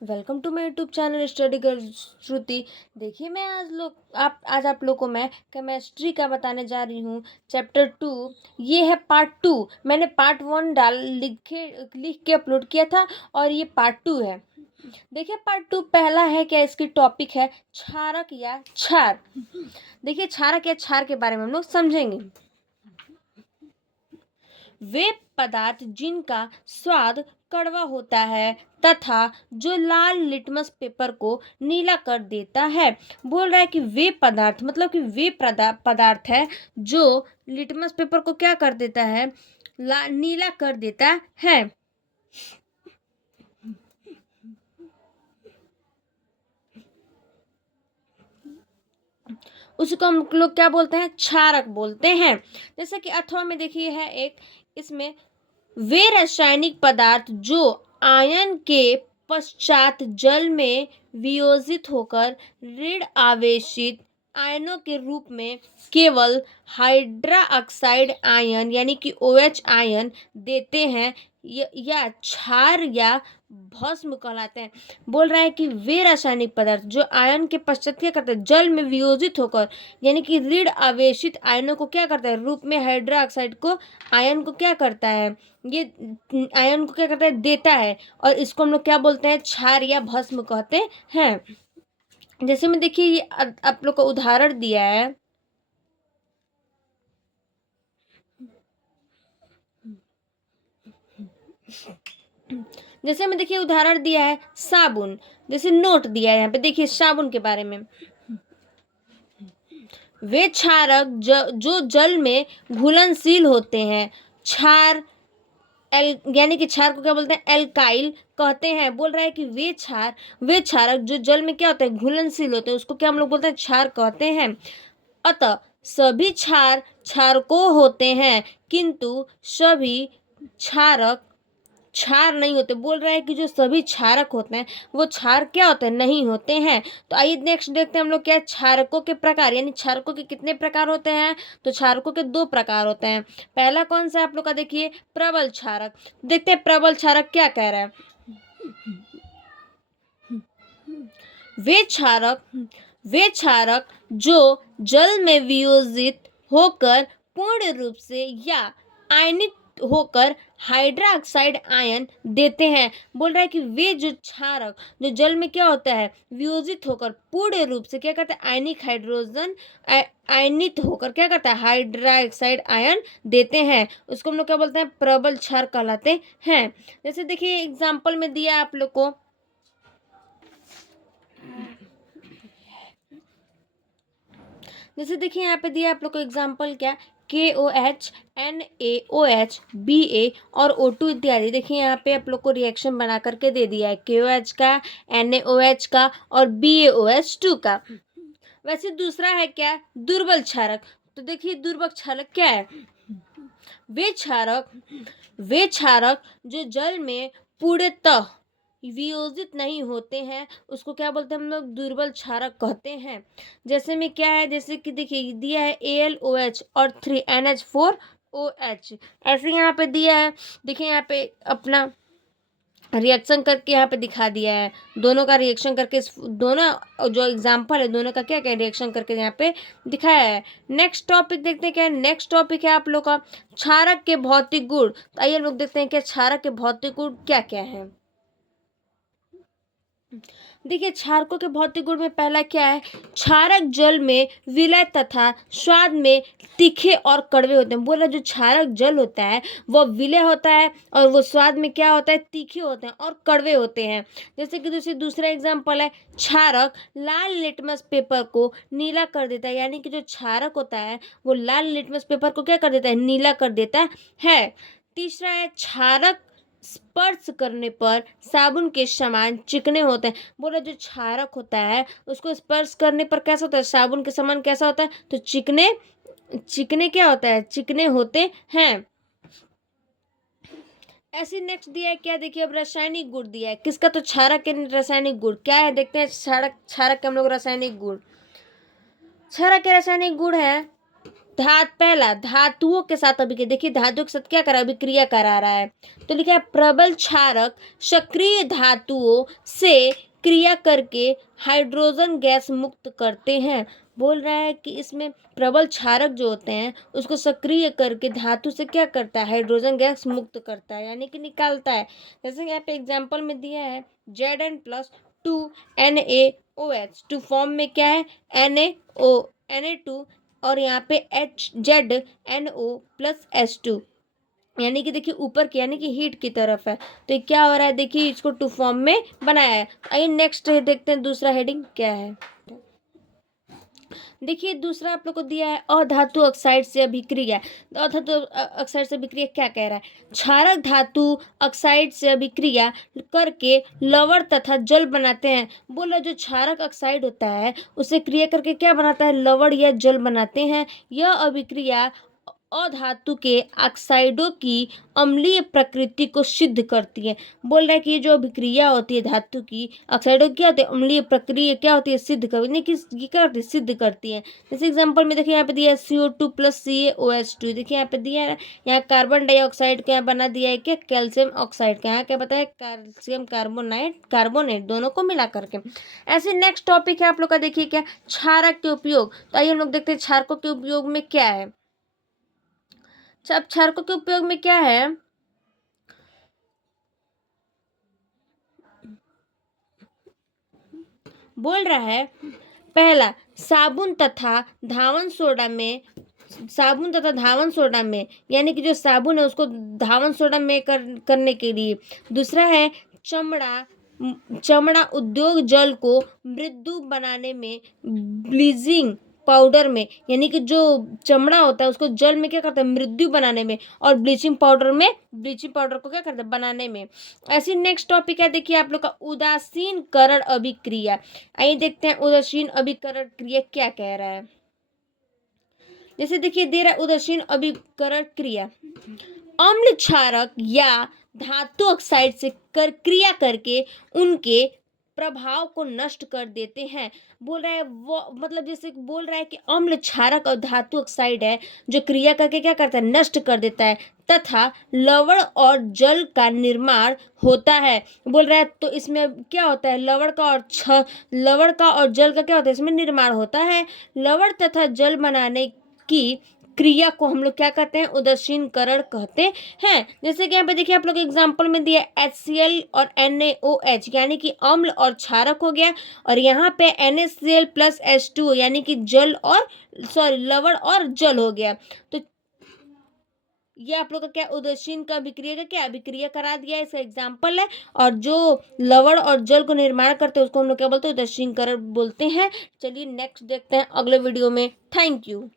Welcome to my YouTube channel study girl Shruti. देखिए मैं आज आप लोग को मैं केमिस्ट्री का बताने जा रही हूँ। चैप्टर 2 ये है पार्ट 2। मैंने पार्ट 1 लिख के अपलोड किया था और ये पार्ट 2 है। देखिए पार्ट 2 पहला है क्या, इसकी टॉपिक है क्षारक या क्षार। देखिए क्षारक या क्षार के बारे में हम लोग समझेंगे। वे पदार्थ जिनका स्वाद कड़वा होता है तथा जो लाल लिटमस पेपर को नीला कर देता है। बोल रहा है कि वे पदार्थ मतलब कि वे पदार्थ है जो लिटमस पेपर को क्या कर देता है, नीला कर देता है। उसको हम लोग क्या बोलते हैं, क्षारक बोलते हैं। जैसे कि अथवा में देखिए है एक, इसमें वे रासायनिक पदार्थ जो आयन के पश्चात जल में वियोजित होकर ऋण आवेशित आयनों के रूप में केवल हाइड्रा ऑक्साइड आयन यानी कि OH आयन देते हैं या क्षार या भस्म कहलाते हैं। बोल रहा है कि वे रासायनिक पदार्थ जो आयन के पश्चात क्या करते हैं, जल में वियोजित होकर यानी कि ऋण आवेशित आयनों को क्या करता है, रूप में हाइड्रा ऑक्साइड को आयन को क्या करता है, ये आयन को क्या करता है, देता है। और इसको हम लोग क्या बोलते हैं, क्षार या भस्म कहते हैं। जैसे में देखिए ये आप लोग को उदाहरण दिया है। जैसे में देखिए उदाहरण दिया है साबुन। जैसे नोट दिया है यहाँ पे, देखिए साबुन के बारे में। वे क्षारक जो जल में घुलनशील होते हैं। क्षार यानी कि क्षार को क्या बोलते हैं, एल्काइल कहते हैं। बोल रहा है कि वे क्षारक जो जल में क्या होते हैं, घुलनशील होते हैं, उसको क्या हम लोग बोलते हैं, क्षार कहते हैं। अतः सभी क्षारकों होते हैं किंतु सभी क्षारक क्षार नहीं होते। बोल रहा है कि जो सभी क्षारक होते हैं वो क्षार क्या होते हैं, नहीं होते हैं। तो आइए नेक्स्ट देखते हैं हम लोग क्या, क्षारकों के प्रकार यानी क्षारकों के कितने प्रकार होते हैं। तो क्षारकों के 2 प्रकार होते हैं। पहला कौन सा आप लोग का, देखिए प्रबल क्षारक। देखते हैं प्रबल क्षारक क्या कह रहा है। वे क्षारक जो जल में वियोजित होकर पूर्ण रूप से या आयनित होकर हाइड्रा ऑक्साइड आयन देते हैं। बोल रहा है कि वे जो क्षारक जो जल में क्या होता है, वियोजित होकर पूर्ण रूप से क्या करता है, आयनिक हाइड्रोजन आयनित होकर क्या करता है, हाइड्रा ऑक्साइड आयन देते हैं। उसको हम लोग क्या बोलते हैं, प्रबल क्षार कहलाते हैं। जैसे देखिए एग्जाम्पल में दिया आप लोग को, जैसे देखिए यहाँ पे दिया आप लोग को एग्जाम्पल क्या, KOH NaOH Ba और O2 इत्यादि। देखिए यहाँ पे आप लोग को रिएक्शन बना करके दे दिया है, KOH का, NaOH का और BaOH2 का। वैसे दूसरा है क्या, दुर्बल क्षारक। तो देखिए दुर्बल क्षारक क्या है, वे क्षारक जो जल में पूर्णतः वियोजित नहीं होते हैं, उसको क्या बोलते हैं हम लोग, दुर्बल क्षारक कहते हैं। जैसे में क्या है, जैसे कि देखिए दिया है AlOH और 3NH4OH। ऐसे यहाँ पे दिया है, देखिए यहाँ पे अपना रिएक्शन करके यहाँ पे दिखा दिया है, दोनों का रिएक्शन करके, दोनों जो एग्जाम्पल है दोनों का क्या क्या रिएक्शन करके यहाँ पे दिखाया है। नेक्स्ट टॉपिक देखते हैं क्या, नेक्स्ट टॉपिक है आप लोग का क्षारक के भौतिक गुण। तो आइए लोग देखते हैं क्या क्षारक के भौतिक गुण क्या क्या है। देखिए क्षारकों के भौतिक गुण में पहला क्या है, क्षारक जल में विलय तथा स्वाद में तीखे और कड़वे होते हैं। बोला जो क्षारक जल होता है वो विलय होता है और वो स्वाद में क्या होता है, तीखे होते हैं और कड़वे होते हैं। जैसे कि दूसरा एग्जाम्पल है, क्षारक लाल लिटमस पेपर को नीला कर देता है। यानी कि जो क्षारक होता है वो लाल लिटमस पेपर को क्या कर देता है, नीला कर देता है। तीसरा है, क्षारक स्पर्श करने पर साबुन के समान चिकने होते हैं। बोला जो क्षारक होता है उसको स्पर्श करने पर कैसा होता है, साबुन के समान कैसा होता है, तो चिकने चिकने क्या होता है, चिकने होते हैं। ऐसे नेक्स्ट दिया है क्या, देखिए अब रासायनिक गुण दिया है किसका, तो क्षारक के रासायनिक गुण क्या है, देखते हैं क्षारक के हम लोग रासायनिक गुण। क्षारक के रासायनिक गुण है पहला धातुओं के साथ अभिक्रिया, देखिए धातुओं के साथ क्या करा, अभिक्रिया करा रहा है। तो लिखा है प्रबल क्षारक सक्रिय धातुओं से क्रिया करके हाइड्रोजन गैस मुक्त करते हैं। बोल रहा है कि इसमें प्रबल क्षारक जो होते हैं उसको सक्रिय करके धातु से क्या करता है, हाइड्रोजन गैस मुक्त करता है, यानी कि निकालता है। जैसे यहाँ पे एग्जाम्पल में दिया है Zn+2NaOH, टू फॉर्म में क्या है Na2 और यहाँ पे ZnO+H2, यानी कि देखिए ऊपर की यानी कि हीट की तरफ है। तो ये क्या हो रहा है, देखिए इसको टू फॉर्म में बनाया है। आइए नेक्स्ट देखते हैं दूसरा हेडिंग क्या है। देखिए दूसरा आप लोग को दिया है अधातु ऑक्साइड से अभिक्रिया। अधातु ऑक्साइड से अभिक्रिया क्या कह रहा है, क्षारक धातु ऑक्साइड से अभिक्रिया करके लवण तथा जल बनाते हैं। बोला जो क्षारक ऑक्साइड होता है उसे क्रिया करके क्या बनाता है, लवण या जल बनाते हैं। यह अभिक्रिया अधातु के ऑक्साइडों की अम्लीय प्रकृति को सिद्ध करती है। बोल रहा है कि ये जो अभिक्रिया होती है धातु की ऑक्साइडों की क्या होती है, अम्लीय प्रक्रिया क्या होती है, सिद्ध करने की क्या करती है, सिद्ध करती है। जैसे एग्जांपल में देखिए यहाँ पे दिया है CO2+CaOH2, देखिए यहाँ पे दिया है, यहाँ कार्बन डाइऑक्साइड क्या बना दिया है, क्या कैल्शियम ऑक्साइड का, यहाँ क्या बताया कैल्शियम कार्बोनेट दोनों को मिला करके। ऐसे नेक्स्ट टॉपिक है आप लोग का, देखिए क्या क्षारक के उपयोग। तो आइए हम लोग देखते हैं क्षारकों के उपयोग में क्या है। अब क्षारकों के उपयोग में क्या है, बोल रहा है पहला साबुन तथा धावन सोडा में यानी कि जो साबुन है उसको धावन सोडा में करने के लिए। दूसरा है चमड़ा उद्योग जल को मृदु बनाने में ब्लीचिंग पाउडर में, यानी कि जो चमड़ा होता है उसको जल में क्या करता है, मृदु बनाने में, और ब्लीचिंग पाउडर को क्या करता है, बनाने में। ऐसी नेक्स्ट टॉपिक है देखिए आप लोग का उदासीनकरण अभिक्रिया। आइए देखते हैं उदासीन अभिकरण क्रिया क्या कह रहा है। जैसे देखिए दे रहा है उदासीन अभिकरण क्रिया, अम्ल क्षारक या धातु ऑक्साइड से क्रिया करके उनके प्रभाव को नष्ट कर देते हैं। बोल रहा है वो मतलब जैसे बोल रहा है कि अम्ल क्षारक और धातु ऑक्साइड है जो क्रिया करके क्या करता है, नष्ट कर देता है तथा लवण और जल का निर्माण होता है। बोल रहा है तो इसमें क्या होता है, लवण का और जल का क्या होता है, इसमें निर्माण होता है। लवण तथा जल बनाने की क्रिया को हम लोग क्या कहते हैं, उदासीनकरण कहते हैं। जैसे कि यहाँ पे देखिए आप लोग एग्जांपल में दिया HCl और NaOH, यानी कि अम्ल और क्षारक हो गया, और यहाँ पे NaCl+H2 यानी कि लवण और जल हो गया। तो ये आप लोग का क्या उदासीन का अभिक्रिया का क्या अभिक्रिया करा दिया है, इसका एग्जाम्पल है। और जो लवण और जल को निर्माण करते हैं उसको हम लोग क्या बोलते हैं, उदासीनकरण बोलते हैं। चलिए नेक्स्ट देखते हैं अगले वीडियो में। Thank you.